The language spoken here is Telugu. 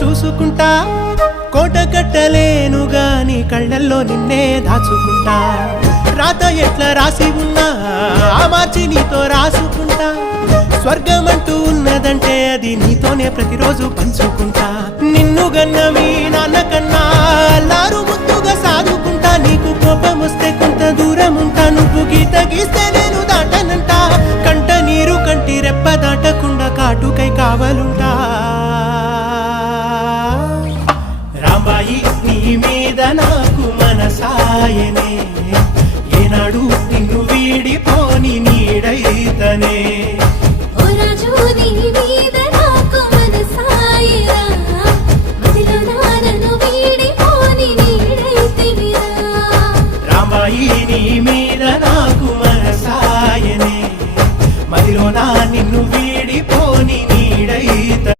చూసుకుంటా కోట కట్టలేను గాని కళ్ళల్లో నిన్నే దాచుకుంటా రాత ఎట్లా రాసి ఉన్నా ఆ మార్చి నీతో రాసుకుంటా స్వర్గమంటూ ఉన్నదంటే అది నీతోనే ప్రతిరోజు పంచుకుంటా నిన్ను గన్న మీ నాన్న కన్నా అల్లారు ముద్దుగా సాదుకుంటా నీకు కోపం వస్తే కొంత దూరం ఉంటా నువ్వు గీత గీస్తే నేను దాటనంట కంట నీరు కంటి రెప్ప దాటకుండా కాటుకై కావలుంటా రాంబాయి నీ మీద నాకు మనసాయనే ఏనాడు నిన్ను వీడిపోని నీడైతనే